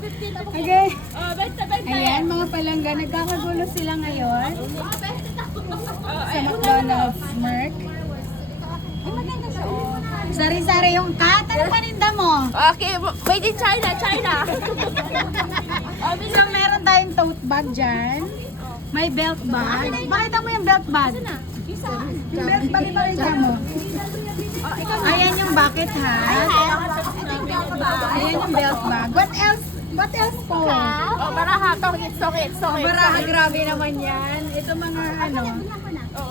Okay. Ayan, mga palangga, nagkakagulo sila ngayon sa McDonald's Merc. Ay, maganda siya. Sari-sari yung cut. Ano paninda mo? Okay, made in China, China. So, meron tayong tote bag dyan. May belt bag. Pakita mo yung belt bag. Yung belt bag, ipakita mo. Ayan yung bucket hat. Ayan yung belt bag. What else? What else po? Oh, baraha, tokit. Baraha, grabe naman yan. Ito mga ano,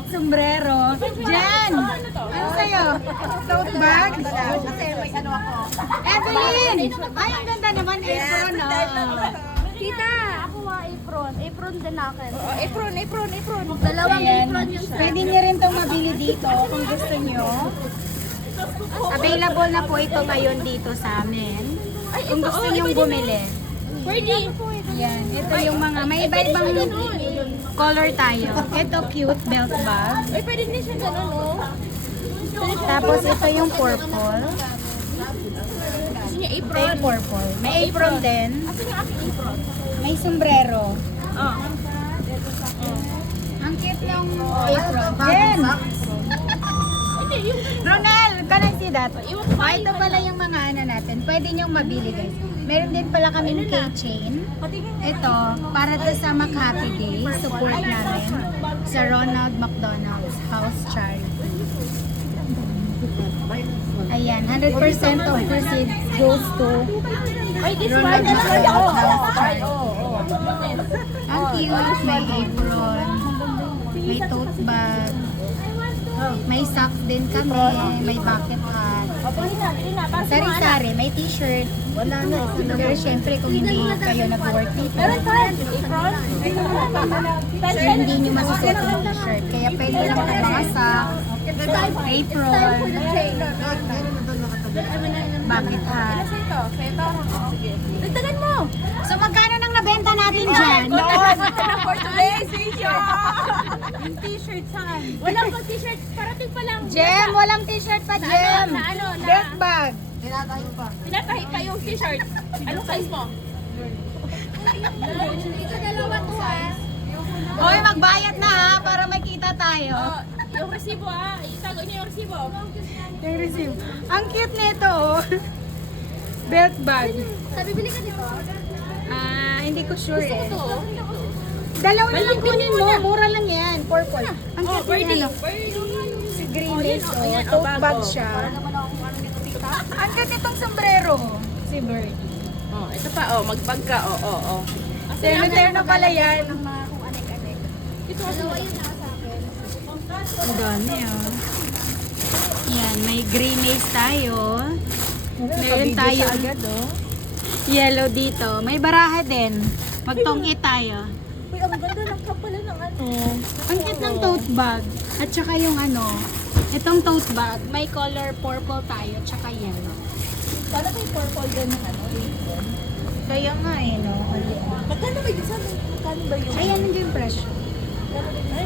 sombrero. Jen! Ano sa'yo? Tote bag? Kasi may ano ako. Evelyn! Ay, ang ganda naman. Apron, Tita, ako apron. Apron din akin. Apron. Dalawang Ayan. apron yung sa. Pwede niyo rin itong mabili dito kung gusto niyo. Available na po ito ngayon dito sa amin. Kung gusto niyong bumili. Pwede. Yan. Ito yung mga, may iba-ibang color tayo. Ito cute belt bag. Ay, pwede din siya ganun, oh. Tapos ito yung purple. Gusto niya Ito apron. yung purple. May apron din. Asa niya aking apron? May sombrero. Oh. Ang cute ng apron. Jen! Ronel, can I see that? Ito pala yung mga ano natin. Pwede niyong mabili, guys. Meron din pala kaming keychain. Ito, para to sa Happy Day. Support namin sa Ronald McDonald's House Charity. Ayan, 100% of proceeds goes to Ay, this one. Ronald McDonald's House Ay, Charity. oh. Ang cute, may apron, may tote bag, may socks din kami, may bucket hat. Sari-sari, may t-shirt. Pero syempre kung hindi kayo nag-work dito, Meron ka. Apron? hindi nyo masusuot yung t-shirt. Kaya pwede lang ng mga socks, apron, bucket hat. Dagdagan mo. So magkano nang nabenta natin dyan? Noon. For today's video. Yung t-shirt saan? Walang ko t-shirt. Parating pa lang. Jem, walang t-shirt pa, Jem. Na Belt bag. Pinatahi ka yung t-shirt. Anong size mo? Sa dalawa to Hoy, magbayad na ha, para makita tayo. Yung resibo itago niyo yung resibo. Yung receive. Ang cute nito, oh. Belt bag. Sabi bili ka dito? Hindi ko sure Gusto ko eh. to. Dalawa na lang Balik, kunin bili mo mo, na. mura lang yan. Purple. Ang Oh, cute niya, no? Si green lace, oh. Tote bag siya. Ang cute itong sombrero. Si Bird. Oh, ito pa magbag ka. Oh. Terno pala yan. Ito kasi Ang dami, oh. Yan, may green lace tayo. Meron tayo yellow dito. May baraha din. Magtongit tayo. Uy, ang ganda ng kapala ng ano. Ang cute ng tote bag. At saka yung ano, itong tote bag, may color purple tayo, tsaka yellow. Sana may purple din ng ano. Kaya nga eh, no? Magkano ba yung sabi? Magkano ba yung... Ayan yung presyo.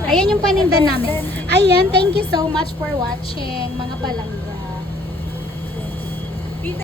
Ayan yung paninda namin. Ayan, thank you so much for watching, mga palangga.